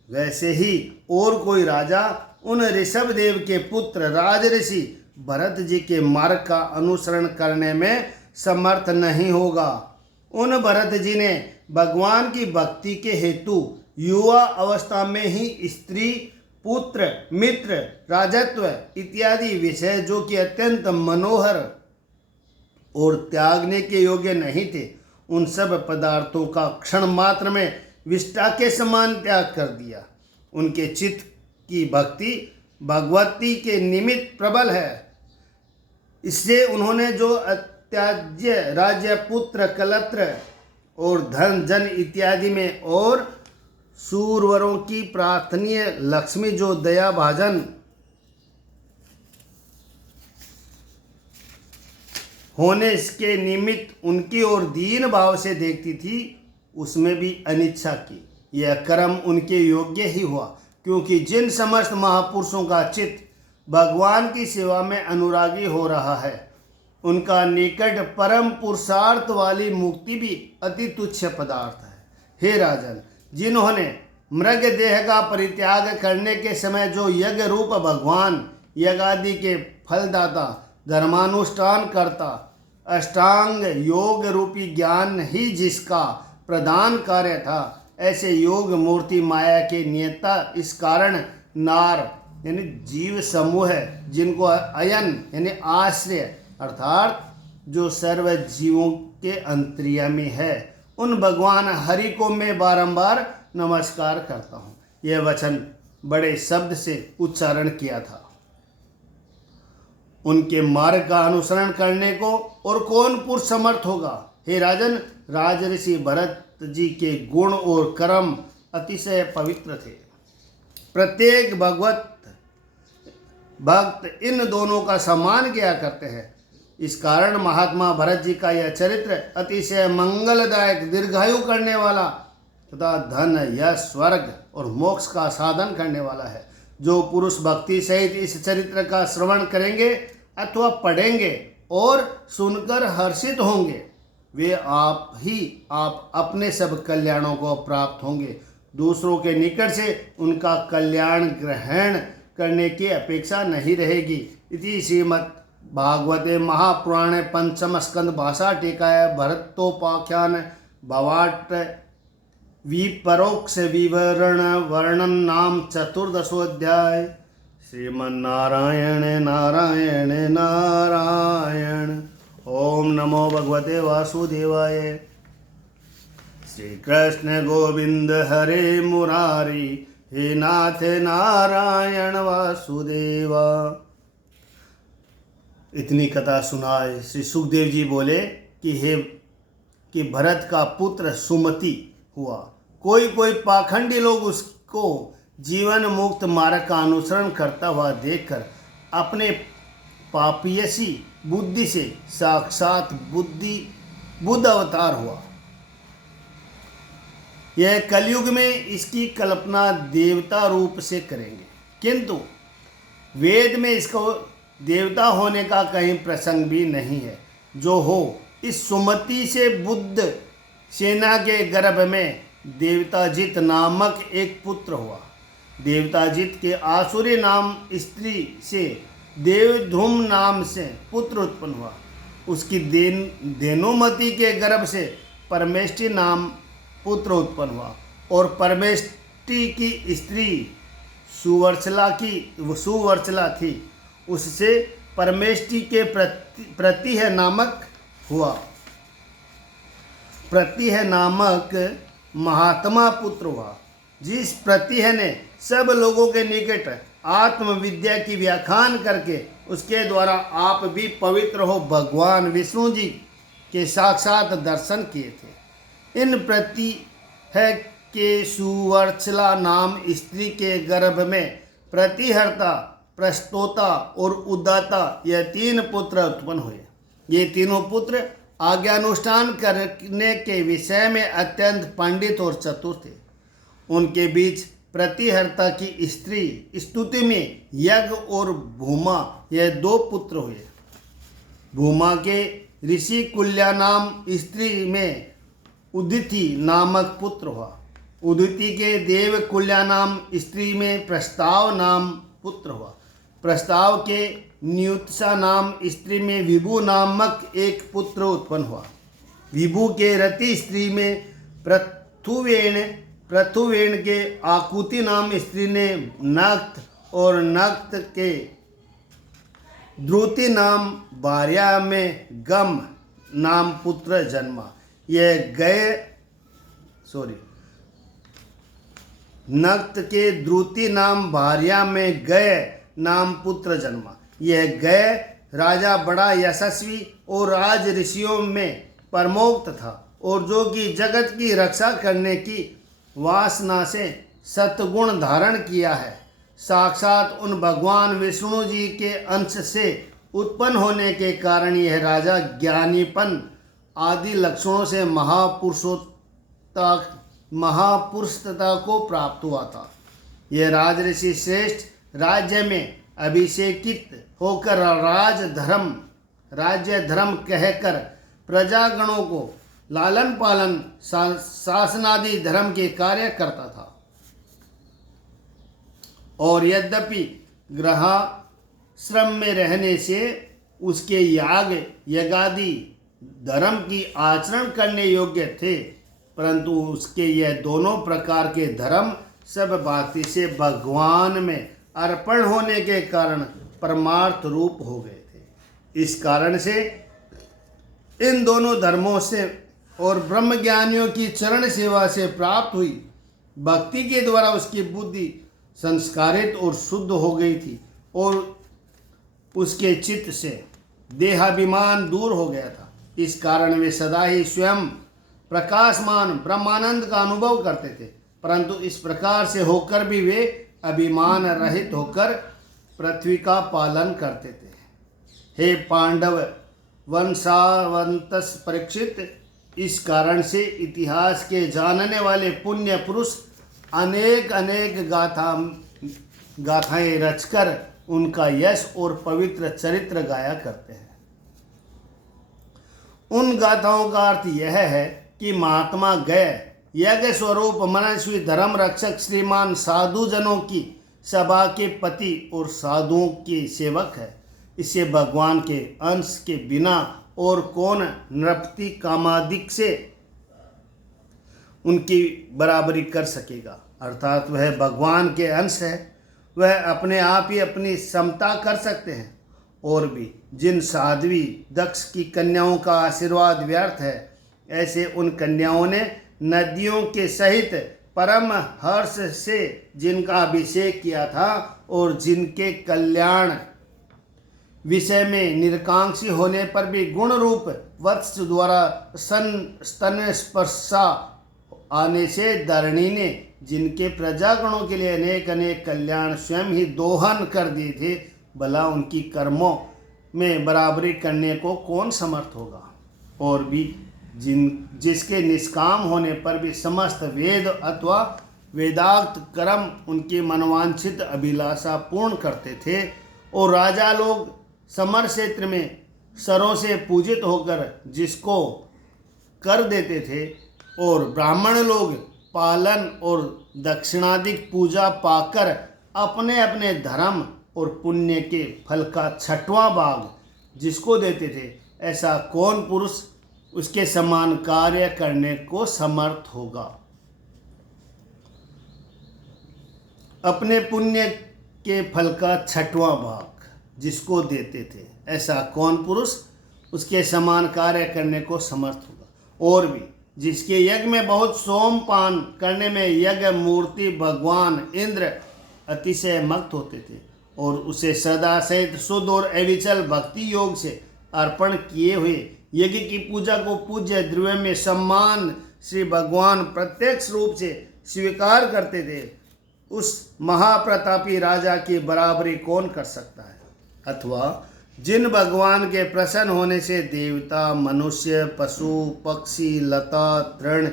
वैसे ही और कोई राजा उन ऋषभ देव के पुत्र राजऋषि भरत जी के मार्ग का अनुसरण करने में समर्थ नहीं होगा। उन भरत जी ने भगवान की भक्ति के हेतु युवा अवस्था में ही स्त्री, पुत्र, मित्र, राजत्व इत्यादि विषय जो कि अत्यंत मनोहर और त्यागने के योग्य नहीं थे, उन सब पदार्थों का क्षण मात्र में विष्ठा के समान त्याग कर दिया। उनके चित्त की भक्ति भगवती के निमित्त प्रबल है। इससे उन्होंने जो अत्याज्य राज्य, पुत्र, कलत्र और धन जन इत्यादि में और सूरवरों की प्रार्थनीय लक्ष्मी जो दया भाजन होने के निमित्त उनकी ओर दीन भाव से देखती थी, उसमें भी अनिच्छा की। यह कर्म उनके योग्य ही हुआ, क्योंकि जिन समस्त महापुरुषों का चित्त भगवान की सेवा में अनुरागी हो रहा है, उनका निकट परम पुरुषार्थ वाली मुक्ति भी अति तुच्छ पदार्थ है। हे राजन, जिन्होंने मृग देह का परित्याग करने के समय जो यज्ञ रूप भगवान यज्ञादि के फलदाता, धर्मानुष्ठान करता, अष्टांग योग रूपी ज्ञान ही जिसका प्रधान कार्य था, ऐसे योग मूर्ति माया के नियता इस कारण नार यानी जीव समूह है, जिनको अयन यानी आश्रय अर्थात जो सर्व जीवों के अंतर्यामी है, उन भगवान हरि को मैं बारंबार नमस्कार करता हूँ। यह वचन बड़े शब्द से उच्चारण किया था। उनके मार्ग का अनुसरण करने को और कौन पुरुष समर्थ होगा? हे राजन, राजऋषि भरत जी के गुण और कर्म अतिशय पवित्र थे। प्रत्येक भक्त इन दोनों का सम्मान किया करते हैं। इस कारण महात्मा भरत जी का यह चरित्र अतिशय मंगलदायक, दीर्घायु करने वाला तथा धन, यश, स्वर्ग और मोक्ष का साधन करने वाला है। जो पुरुष भक्ति सहित इस चरित्र का श्रवण करेंगे अथवा पढ़ेंगे और सुनकर हर्षित होंगे, वे आप अपने सब कल्याणों को प्राप्त होंगे। दूसरों के निकट से उनका कल्याण ग्रहण करने की अपेक्षा नहीं रहेगी। इति श्रीमद् भागवते महापुराणे पंचम स्कंद भाषा टीकाय भरतोपाख्यान भवाट विपरोक्ष विवरण वर्णन नाम चतुर्दशोध्याय। श्रीमन्नारायण नारायण नारायण। ओम नमो भगवते वासुदेवाय। श्री कृष्ण गोविंद हरे मुरारी, हे नाथ नारायण वासुदेवा। इतनी कथा सुनाए श्री सुखदेव जी बोले कि भरत का पुत्र सुमति हुआ। कोई कोई पाखंडी लोग उसको जीवन मुक्त मार्ग का अनुसरण करता हुआ देखकर अपने पापियसी बुद्धि से साक्षात बुद्ध अवतार हुआ। यह कलयुग में इसकी कल्पना देवता रूप से करेंगे, किंतु वेद में इसको देवता होने का कहीं प्रसंग भी नहीं है। जो हो, इस सुमति से बुद्ध सेना के गर्भ में देवताजित नामक एक पुत्र हुआ। देवताजित के आसुरी नाम स्त्री से देवध्रुम नाम से पुत्र उत्पन्न हुआ। उसकी देनुमति के गर्भ से परमेष्टि नाम पुत्र उत्पन्न हुआ। और परमेष्टि की स्त्री सुवर्चला थी, उससे परमेष्टि के प्रतिह नामक हुआ। प्रतिह नामक महात्मा पुत्र हुआ, जिस प्रतिह ने सब लोगों के निकट आत्मविद्या की व्याख्यान करके उसके द्वारा आप भी पवित्र हो भगवान विष्णु जी के साक्षात दर्शन किए थे। इन प्रतिह के सुवर्चला नाम स्त्री के गर्भ में प्रतिहर्ता, प्रस्तोता और उदाता यह 3 पुत्र उत्पन्न हुए। ये तीनों पुत्र आज्ञानुष्ठान करने के विषय में अत्यंत पंडित और चतुर थे। उनके बीच प्रतिहर्ता की स्त्री स्तुति में यज्ञ और भूमा यह 2 पुत्र हुए। भूमा के ऋषि कुल्या नाम स्त्री में उदिति नामक पुत्र हुआ। उदिति के देव कुल्या नाम स्त्री में प्रस्ताव नाम पुत्र हुआ। प्रस्ताव के न्युत्सा नाम स्त्री में विभु नामक एक पुत्र उत्पन्न हुआ। विभु के रति स्त्री में पृथुवेण के आकुति नाम स्त्री ने नक्त, और नक्त के द्रुति नाम भार्या में गम नाम पुत्र जन्मा। नक्त के द्रुति नाम भार्या में गय नाम पुत्र जन्मा। यह गय राजा बड़ा यशस्वी और राज ऋषियों में परमोक्त था, और जो कि जगत की रक्षा करने की वासना से सत्गुण धारण किया है। साक्षात उन भगवान विष्णु जी के अंश से उत्पन्न होने के कारण यह राजा ज्ञानीपन आदि लक्षणों से महापुरुषता को प्राप्त हुआ था। यह राजऋषि श्रेष्ठ राज्य में अभिषेकित होकर राज्य धर्म कहकर प्रजागणों को लालन पालन शासनादि धर्म के कार्य करता था। और यद्यपि गृहाश्रम में रहने से उसके यज्ञादि धर्म की आचरण करने योग्य थे, परंतु उसके यह दोनों प्रकार के धर्म सब भांति से भगवान में अर्पण होने के कारण परमार्थ रूप हो गए थे। इस कारण से इन दोनों धर्मों से और ब्रह्मज्ञानियों की चरण सेवा से प्राप्त हुई भक्ति के द्वारा उसकी बुद्धि संस्कारित और शुद्ध हो गई थी, और उसके चित्त से देहाभिमान दूर हो गया था। इस कारण वे सदा ही स्वयं प्रकाशमान ब्रह्मानंद का अनुभव करते थे, परंतु इस प्रकार से होकर भी वे अभिमान रहित होकर पृथ्वी का पालन करते थे। हे पांडव वंशावंतस परीक्षित, इस कारण से इतिहास के जानने वाले पुण्य पुरुष अनेक गाथाएं रचकर उनका यश और पवित्र चरित्र गाया करते हैं। उन गाथाओं का अर्थ यह है कि महात्मा गय यज्ञ स्वरूप मनस्वी धर्म रक्षक श्रीमान साधु जनों की सभा के पति और साधुओं के सेवक है। इसे भगवान के अंश के बिना और कौन नृपति कामादिक से उनकी बराबरी कर सकेगा। अर्थात वह भगवान के अंश है, वह अपने आप ही अपनी समता कर सकते हैं। और भी जिन साध्वी दक्ष की कन्याओं का आशीर्वाद व्यर्थ है, ऐसे उन कन्याओं ने नदियों के सहित परम हर्ष से जिनका अभिषेक किया था और जिनके कल्याण विषय में निरकांक्षी होने पर भी गुण रूप वत्स द्वारा स्तन स्पर्शा आने से धरणी ने जिनके प्रजागणों के लिए अनेक अनेक कल्याण स्वयं ही दोहन कर दिए थे, भला उनकी कर्मों में बराबरी करने को कौन समर्थ होगा। और भी जिसके निष्काम होने पर भी समस्त वेद अथवा वेदाक्त कर्म उनकी मनवांछित अभिलाषा पूर्ण करते थे, और राजा लोग समर क्षेत्र में सरों से पूजित होकर जिसको कर देते थे, और ब्राह्मण लोग पालन और दक्षिणादिक पूजा पाकर अपने अपने धर्म और पुण्य के फल का 6वां भाग जिसको देते थे, ऐसा कौन पुरुष उसके समान कार्य करने को समर्थ होगा। अपने पुण्य के फल का 6वां भाग जिसको देते थे, ऐसा कौन पुरुष उसके समान कार्य करने को समर्थ होगा। और भी जिसके यज्ञ में बहुत सोमपान करने में यज्ञ मूर्ति भगवान इंद्र अतिशय मक्त होते थे और उसे श्रद्धा सहित शुद्ध और अविचल भक्ति योग से अर्पण किए हुए यज्ञ की पूजा को पूज्य द्रव्य में सम्मान श्री भगवान प्रत्यक्ष रूप से स्वीकार करते थे, उस महाप्रतापी राजा की बराबरी कौन कर सकता है। अथवा जिन भगवान के प्रसन्न होने से देवता, मनुष्य, पशु, पक्षी, लता, तृण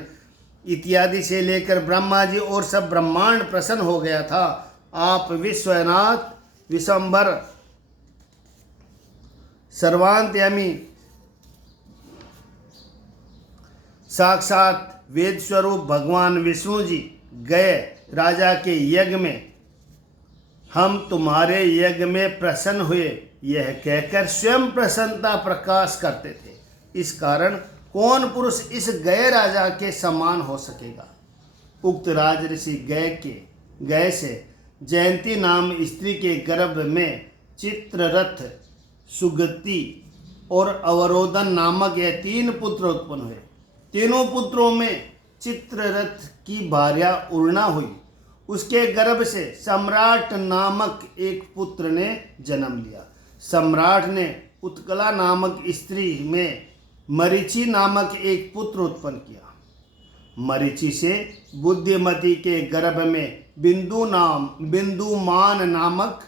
इत्यादि से लेकर ब्रह्मा जी और सब ब्रह्मांड प्रसन्न हो गया था, आप विश्वनाथ विश्वंभर सर्वांतयामी साक्षात वेद स्वरूप भगवान विष्णु जी गए राजा के यज्ञ में, हम तुम्हारे यज्ञ में प्रसन्न हुए, यह कहकर स्वयं प्रसन्नता प्रकाश करते थे। इस कारण कौन पुरुष इस गए राजा के समान हो सकेगा। उक्त राजऋषि गए से जयंती नाम स्त्री के गर्भ में चित्ररथ, सुगति और अवरोधन नामक यह 3 पुत्र उत्पन्न हुए। तीनों पुत्रों में चित्ररथ की भार्या उर्णा हुई, उसके गर्भ से सम्राट नामक एक पुत्र ने जन्म लिया। सम्राट ने उत्कला नामक स्त्री में मरीचि नामक एक पुत्र उत्पन्न किया। मरीचि से बुद्धिमती के गर्भ में बिंदुमान नामक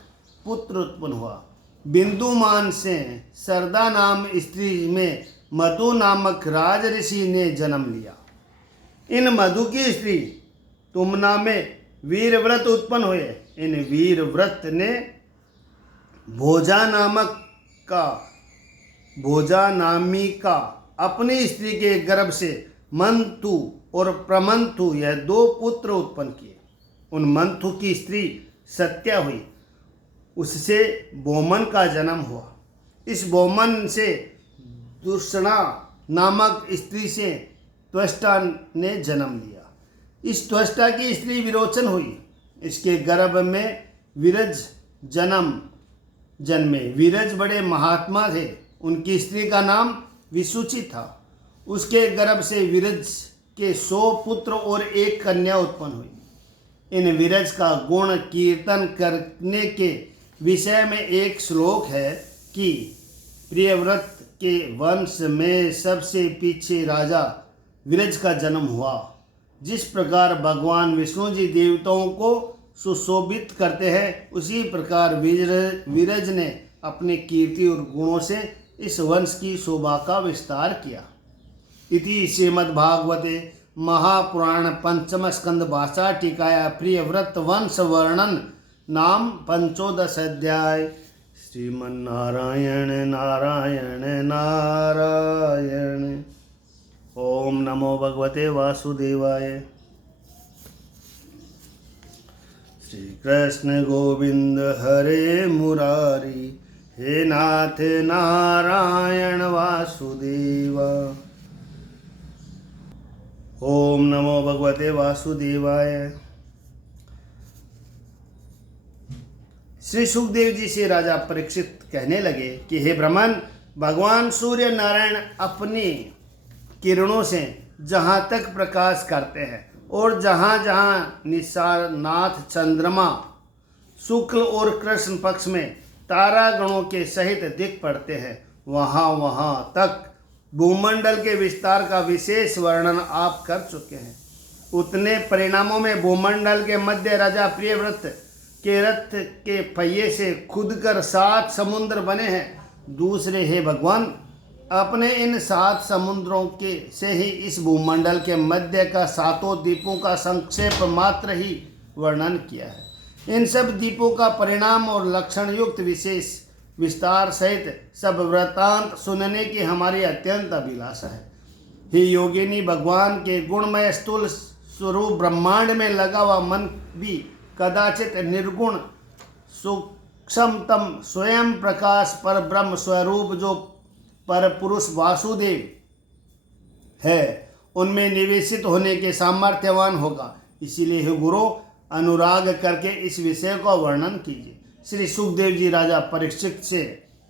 पुत्र उत्पन्न हुआ। बिंदुमान से सरदा नाम स्त्री में मधु नामक राजऋषि ने जन्म लिया। इन मधु की स्त्री तुमना में वीरव्रत उत्पन्न हुए। इन वीरव्रत ने भोजा नामी का अपनी स्त्री के गर्भ से मंथु और प्रमंथु यह 2 पुत्र उत्पन्न किए। उन मंथु की स्त्री सत्या हुई, उससे बोमन का जन्म हुआ। इस बोमन से दुर्षणा नामक स्त्री से त्वष्टा ने जन्म लिया। इस त्वष्टा की स्त्री विरोचन हुई, इसके गर्भ में विरज जन्मे। विरज बड़े महात्मा थे, उनकी स्त्री का नाम विसुचि था। उसके गर्भ से विरज के 100 पुत्र और 1 कन्या उत्पन्न हुई। इन विरज का गुण कीर्तन करने के विषय में एक श्लोक है कि प्रियव्रत के वंश में सबसे पीछे राजा विरज का जन्म हुआ। जिस प्रकार भगवान विष्णु जी देवताओं को सुशोभित करते हैं, उसी प्रकार विरज ने अपने कीर्ति और गुणों से इस वंश की शोभा का विस्तार किया। इति श्रीमद्भागवते महापुराण पंचम स्कंद भाषा टीकाया प्रियव्रत वंश वर्णन नाम 15 अध्याय। श्रीमन्नारायण नारायण नारायण। ओम नमो भगवते वासुदेवाय। श्री कृष्ण गोविंद हरे मुरारी, हे नाथ नारायण वासुदेव। ओम नमो भगवते वासुदेवाय। श्री सुखदेव जी से राजा परीक्षित कहने लगे कि हे ब्राह्मण, भगवान सूर्य नारायण अपनी किरणों से जहाँ तक प्रकाश करते हैं और जहाँ जहाँ निशानाथ चंद्रमा शुक्ल और कृष्ण पक्ष में तारागणों के सहित दिख पड़ते हैं, वहाँ वहाँ तक भूमंडल के विस्तार का विशेष वर्णन आप कर चुके हैं। उतने परिणामों में भूमंडल के मध्य राजा प्रियव्रत के रथ के पहिए से खुदकर 7 समुद्र बने हैं। दूसरे हे भगवान, अपने इन 7 समुद्रों के से ही इस भूमंडल के मध्य का 7 द्वीपों का संक्षेप मात्र ही वर्णन किया है। इन सब द्वीपों का परिणाम और लक्षण युक्त विशेष विस्तार सहित सब वृत्तांत सुनने की हमारी अत्यंत अभिलाषा है। हे योगिनी, भगवान के गुणमय स्थूल स्वरूप ब्रह्मांड में लगा हुआ मन भी कदाचित निर्गुण सूक्ष्मतम स्वयं प्रकाश पर ब्रह्म स्वरूप जो पर पुरुष वासुदेव है, उनमें निवेशित होने के सामर्थ्यवान होगा। इसीलिए हे गुरु, अनुराग करके इस विषय का वर्णन कीजिए। श्री सुखदेव जी राजा परीक्षित से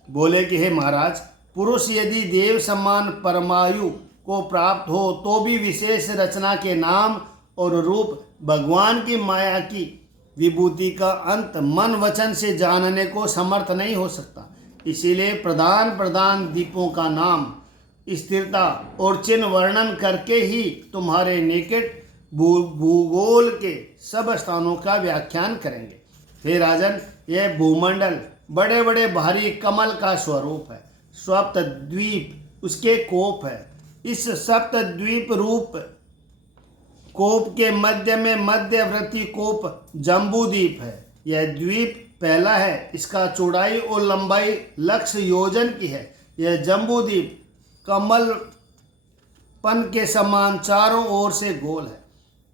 बोले कि हे महाराज, पुरुष यदि देव समान परमायु को प्राप्त हो तो भी विशेष रचना के नाम और रूप भगवान की माया की विभूति का अंत मन वचन से जानने को समर्थ नहीं हो सकता। इसीलिए प्रधान प्रधान दीपों का नाम, स्थिरता और चिन्ह वर्णन करके ही तुम्हारे निकट भूगोल के सब स्थानों का व्याख्यान करेंगे। हे राजन, यह भूमंडल बड़े बड़े भारी कमल का स्वरूप है। सप्त द्वीप उसके कोप है। इस सप्त द्वीप रूप कोप के मध्य में मध्यवर्ती कोप जम्बूद्वीप है। यह द्वीप पहला है। इसका चौड़ाई और लंबाई 1,00,000 योजन की है। यह जम्बूद्वीप कमलपन के समान चारों ओर से गोल है।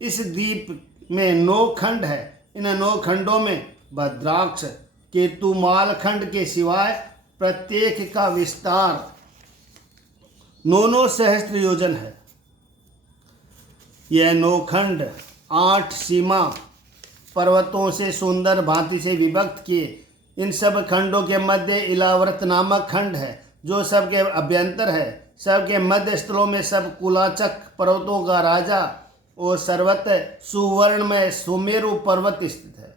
इस द्वीप में 9 खंड है। इन 9 खंडों में भद्राक्ष केतुमाल खंड के सिवाय प्रत्येक का विस्तार 9 सहस्त्र योजन है। यह 9 खंड 8 सीमा पर्वतों से सुंदर भांति से विभक्त किए। इन सब खंडों के मध्य इलाव्रत नामक खंड है, जो सबके अभ्यंतर है। सबके मध्य स्थलों में सब कुलाचक पर्वतों का राजा और सर्वत्र सुवर्णमय सुमेरु पर्वत स्थित है।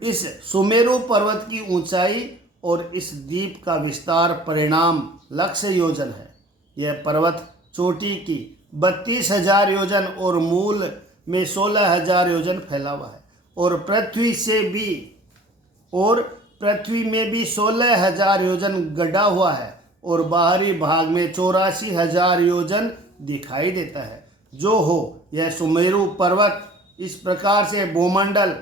इस सुमेरु पर्वत की ऊंचाई और इस द्वीप का विस्तार परिणाम 1,00,000 योजन है। यह पर्वत चोटी की 32,000 योजन और मूल में 16,000 योजन फैला हुआ है, और पृथ्वी में भी 16,000 योजन गड़ा हुआ है, और बाहरी भाग में 84,000 योजन दिखाई देता है। जो हो, यह सुमेरु पर्वत इस प्रकार से भूमंडल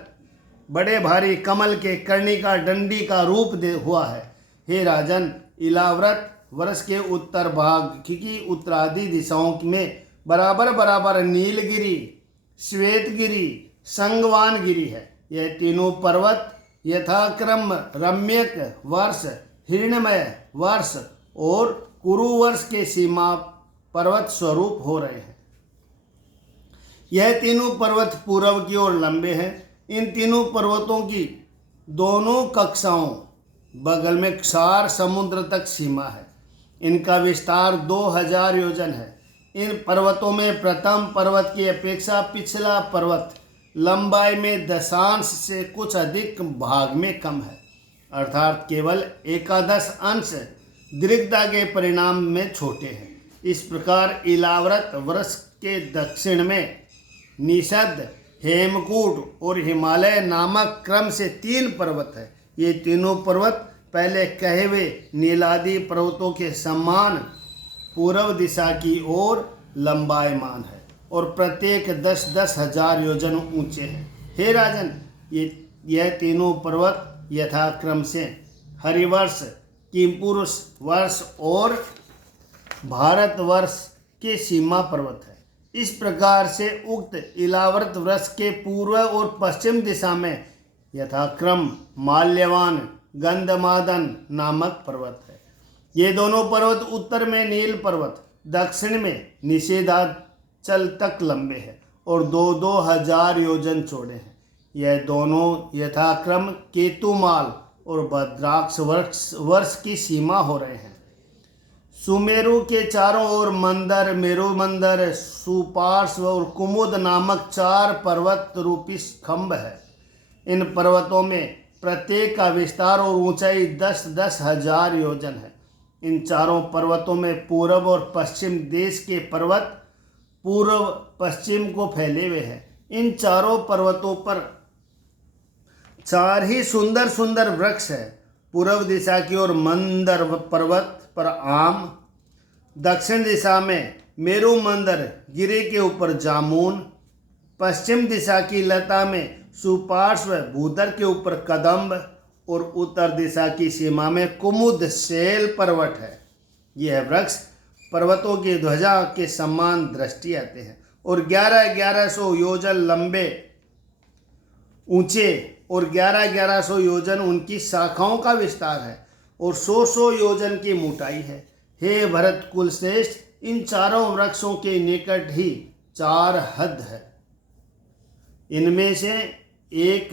बड़े भारी कमल के कर्णिका डंडी का रूप दे हुआ है। हे राजन, इलाव्रत वर्ष के उत्तर भाग की उत्तरादि दिशाओं में बराबर बराबर नीलगिरी, श्वेतगिरी, संगवानगिरी है। यह तीनों पर्वत यथाक्रम रम्यक वर्ष, हिरण्मय वर्ष और कुरुवर्ष के सीमा पर्वत स्वरूप हो रहे हैं। यह तीनों पर्वत पूर्व की ओर लंबे हैं। इन तीनों पर्वतों की दोनों कक्षाओं बगल में क्षार समुद्र तक सीमा है। इनका विस्तार 2,000 योजन है। इन पर्वतों में प्रथम पर्वत की अपेक्षा पिछला पर्वत लंबाई में 10 से कुछ अधिक भाग में कम है, अर्थात केवल 1/10 अंश दीर्घता के परिणाम में छोटे हैं। इस प्रकार इलाव्रत वृक्ष के दक्षिण में निषद, हेमकूट और हिमालय नामक क्रम से 3 पर्वत है। ये तीनों पर्वत पहले कहे हुए नीलादि पर्वतों के समान पूर्व दिशा की ओर लंबायमान है और प्रत्येक 10-10 हजार योजन ऊंचे हैं। हे राजन, यह तीनों पर्वत यथाक्रम से हरिवर्ष, किमपुरुष वर्ष और भारतवर्ष के सीमा पर्वत है। इस प्रकार से उक्त इलाव्रत वृक्ष के पूर्व और पश्चिम दिशा में यथाक्रम माल्यवान, गंधमादन नामक पर्वत है। ये दोनों पर्वत उत्तर में नील पर्वत, दक्षिण में निषेधाचल तक लंबे हैं और 2-2 हजार योजन चौड़े हैं। यह दोनों यथाक्रम केतुमाल और भद्राक्ष वर्ष की सीमा हो रहे हैं। सुमेरु के चारों ओर मंदर, मेरु मंदर, सुपार्श्व और कुमुद नामक 4 पर्वत रूपी स्तंभ है। इन पर्वतों में प्रत्येक का विस्तार और ऊंचाई 10-10 हजार योजन है। इन चारों पर्वतों में पूर्व और पश्चिम देश के पर्वत पूर्व पश्चिम को फैले हुए हैं। इन चारों पर्वतों पर 4 ही सुंदर सुंदर वृक्ष है। पूर्व दिशा की ओर मंदर पर्वत पर आम, दक्षिण दिशा में मेरु मंदर गिरी के ऊपर जामुन, पश्चिम दिशा की लता में सुपार्श्व भूधर के ऊपर कदम्ब और उत्तर दिशा की सीमा में कुमुद शैल पर्वत है। यह वृक्ष पर्वतों की ध्वजा के समान दृष्टि आते हैं और 1100 योजन लंबे ऊंचे और 1100 योजन उनकी शाखाओं का विस्तार है और 100 योजन की मोटाई है। हे भरत कुल श्रेष्ठ, इन चारों वृक्षों के निकट ही 4 हद है। इनमें से एक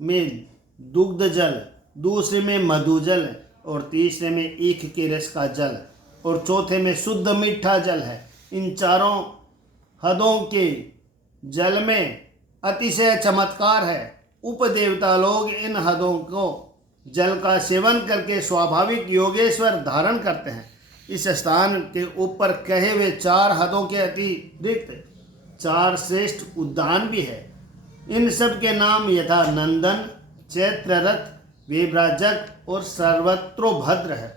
में दुग्ध जल, दूसरे में मधु जल और तीसरे में ईख के रस का जल और चौथे में शुद्ध मीठा जल है। इन चारों हदों के जल में अतिशय चमत्कार है। उपदेवता लोग इन हदों को जल का सेवन करके स्वाभाविक योगेश्वर धारण करते हैं। इस स्थान के ऊपर कहे हुए 4 हदों के अतिरिक्त 4 श्रेष्ठ उद्यान भी है। इन सब के नाम यथा नंदन, चैत्ररथ, विभ्राजक और सर्वत्रोभद्र है।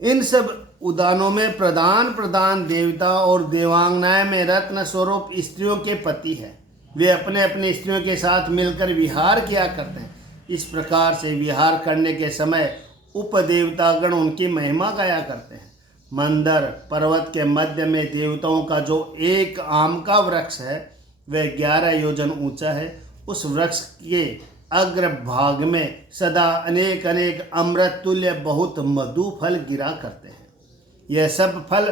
इन सब उद्यानों में प्रधान देवता और देवांगनाएं में रत्न स्वरूप स्त्रियों के पति हैं। वे अपने अपने स्त्रियों के साथ मिलकर विहार किया करते हैं। इस प्रकार से विहार करने के समय उपदेवतागण उनकी महिमा गाया करते हैं। मंदर पर्वत के मध्य में देवताओं का जो एक आम का वृक्ष है वह 11 योजन ऊंचा है। उस वृक्ष के अग्र भाग में सदा अनेक अनेक अमृत तुल्य बहुत मधु फल गिरा करते हैं। यह सब फल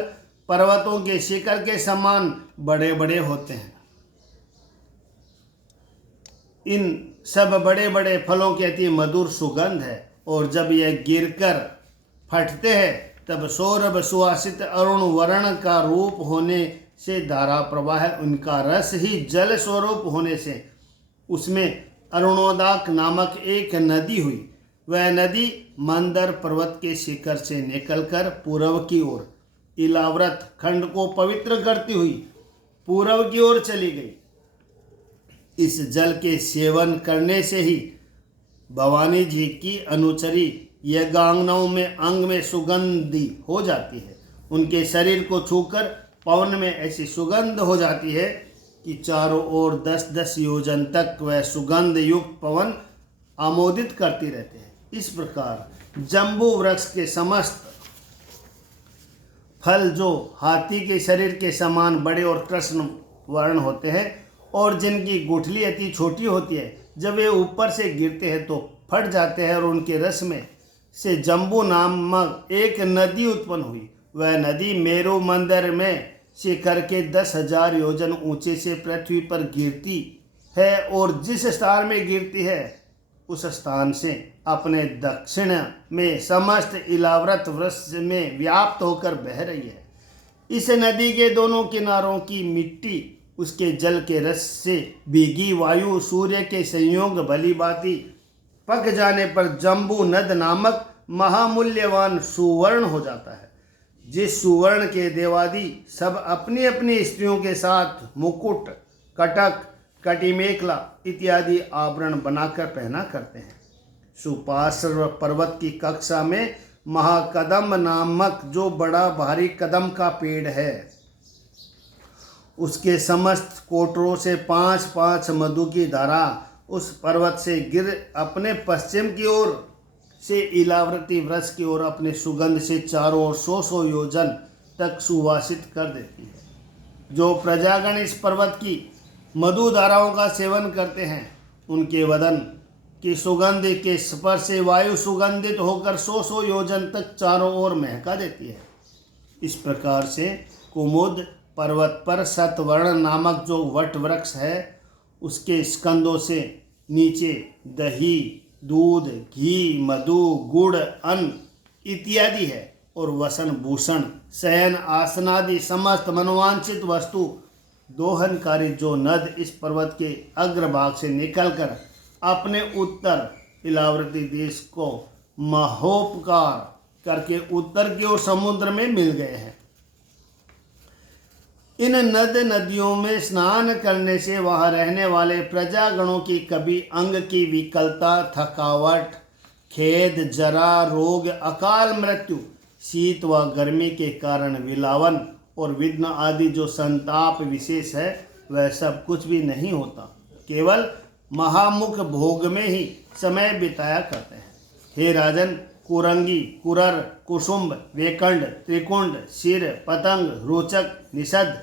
पर्वतों के शिखर के समान बड़े बड़े होते हैं। इन सब बड़े बड़े फलों की अति मधुर सुगंध है और जब यह गिरकर फटते हैं तब सौरभ सुवासित अरुण वर्ण का रूप होने से धारा प्रवाह, उनका रस ही जल स्वरूप होने से उसमें अरुणोदक नामक एक नदी हुई। वह नदी मंदर पर्वत के शिखर से निकलकर पूर्व की ओर इलाव्रत खंड को पवित्र करती हुई पूर्व की ओर चली गई। इस जल के सेवन करने से ही भवानी जी की अनुचरी यज्ञांगनाओं में अंग में सुगंधी हो जाती है। उनके शरीर को छूकर पवन में ऐसी सुगंध हो जाती है कि चारों ओर 10-10 योजन तक वह सुगंध युक्त पवन आमोदित करती रहते हैं। इस प्रकार जम्बू वृक्ष के समस्त फल जो हाथी के शरीर के समान बड़े और कृष्ण वर्ण होते हैं और जिनकी गुठली अति छोटी होती है, जब वे ऊपर से गिरते हैं तो फट जाते हैं और उनके रस में से जम्बू नामक एक नदी उत्पन्न हुई। वह नदी मेरु मंदिर में शिखर के 10,000 योजन ऊंचे से पृथ्वी पर गिरती है और जिस स्थान में गिरती है उस स्थान से अपने दक्षिण में समस्त इलाव्रत वृक्ष में व्याप्त होकर बह रही है। इस नदी के दोनों किनारों की मिट्टी उसके जल के रस से भीगी वायु सूर्य के संयोग भली भांति पक जाने पर जम्बू नद नामक महामूल्यवान सुवर्ण हो जाता है। जिस सुवर्ण के देवादि सब अपनी अपनी स्त्रियों के साथ मुकुट, कटक, कटिमेखला इत्यादि आभरण बनाकर पहना करते हैं। सुपार्श्व पर्वत की कक्षा में महाकदम नामक जो बड़ा भारी कदम का पेड़ है, उसके समस्त कोटरों से 5-5 मधु की धारा उस पर्वत से गिर अपने पश्चिम की ओर से इलाव्रती वृक्ष की ओर अपने सुगंध से चारों ओर 100 योजन तक सुवासित कर देती है। जो प्रजागण इस पर्वत की मधु धाराओं का सेवन करते हैं, उनके वदन की सुगंध के स्पर्श से वायु सुगंधित होकर 100 योजन तक चारों ओर महका देती है। इस प्रकार से कुमुद पर्वत पर सतवर्ण नामक जो वट वृक्ष है, उसके स्कंदों से नीचे दही, दूध, घी, मधु, गुड़, अन्न इत्यादि है और वसन भूषण, शयन आसनादि समस्त मनोवांछित वस्तु दोहनकारी जो नद इस पर्वत के अग्रभाग से निकलकर अपने उत्तर इलाव्रती देश को महोपकार करके उत्तर की ओर समुद्र में मिल गए हैं। इन नदियों में स्नान करने से वहाँ रहने वाले प्रजागणों की कभी अंग की विकलता, थकावट, खेद, जरा, रोग, अकाल मृत्यु, शीत व गर्मी के कारण विलावन और विघ्न आदि जो संताप विशेष है वह सब कुछ भी नहीं होता। केवल महामुख भोग में ही समय बिताया करते हैं। हे राजन, कुरंगी, कुरर, कुसुम्भ, वेकंड, त्रिकुंड, शिर, पतंग, रोचक, निषद,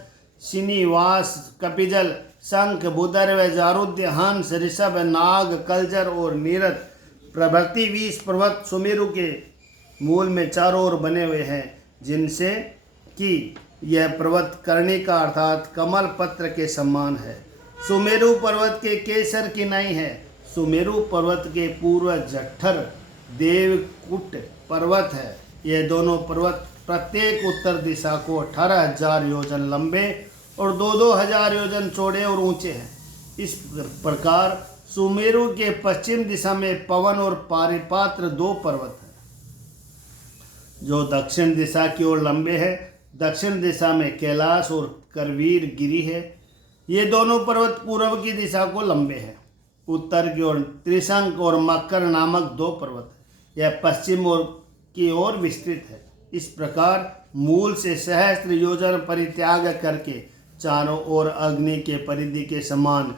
श्रीनिवास, कपिजल, शंख, बुदर व जारुद्य, हंस, ऋषभ, नाग, कलजर और नीरद प्रभृति 20 पर्वत सुमेरु के मूल में चारों ओर बने हुए हैं, जिनसे कि यह पर्वत कर्णिका अर्थात कमल पत्र के समान है। सुमेरु पर्वत के केसर की नहीं है। सुमेरु पर्वत के पूर्व जठर देवकुट पर्वत है। यह दोनों पर्वत प्रत्येक उत्तर दिशा को 18,000 योजन लंबे और 2,000 योजन चौड़े और ऊंचे हैं। इस प्रकार सुमेरु के पश्चिम दिशा में पवन और पारिपात्र 2 पर्वत हैं, जो दक्षिण दिशा की ओर लंबे हैं। दक्षिण दिशा में कैलाश और करवीर गिरी है। ये दोनों पर्वत पूर्व की दिशा को लंबे हैं। उत्तर की ओर त्रिशंक और मकर नामक 2 पर्वत है। यह पश्चिम की ओर विस्तृत है। इस प्रकार मूल से सहस्त्र योजन परित्याग करके चारों ओर अग्नि के परिधि के समान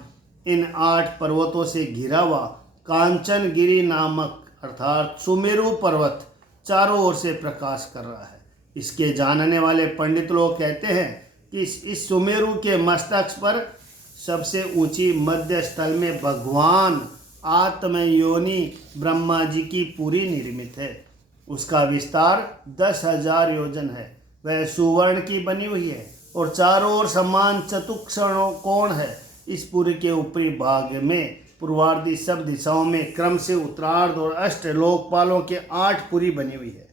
इन 8 पर्वतों से घिरा हुआ कांचनगिरी नामक अर्थात सुमेरु पर्वत चारों ओर से प्रकाश कर रहा है। इसके जानने वाले पंडित लोग कहते हैं कि इस सुमेरु के मस्तक पर सबसे ऊंची मध्य स्थल में भगवान आत्मयोनि ब्रह्मा जी की पुरी निर्मित है। उसका विस्तार 10,000 योजन है। वह सुवर्ण की बनी हुई है और चारों ओर समान चतुष्कोण है। इस पुरी के ऊपरी भाग में पूर्वार्धी सब दिशाओं में क्रम से उत्तरार्ध और अष्ट लोकपालों के 8 पुरी बनी हुई है।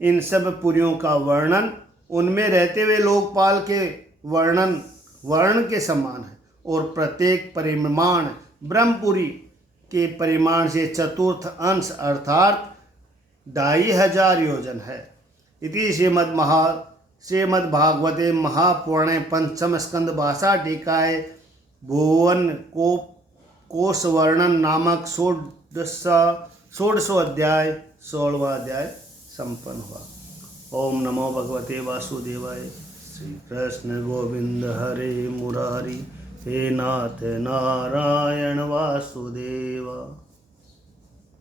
इन सब पुरियों का वर्णन उनमें रहते हुए लोकपाल के वर्ण के समान है और प्रत्येक परिमाण ब्रह्मपुरी के परिमाण से चतुर्थ अंश अर्थात 2,500 योजन है। इति श्रीमद्भागवते महापुराणे पंचम स्कंद भाषा टीकाय भुवन कोश वर्णन नामक 16वां अध्याय 16वां अध्याय संपन्न हुआ। ओम नमो भगवते वासुदेवाय। श्री कृष्ण गोविंद हरे मुरारी। हे नाथ नारायण वासुदेवा।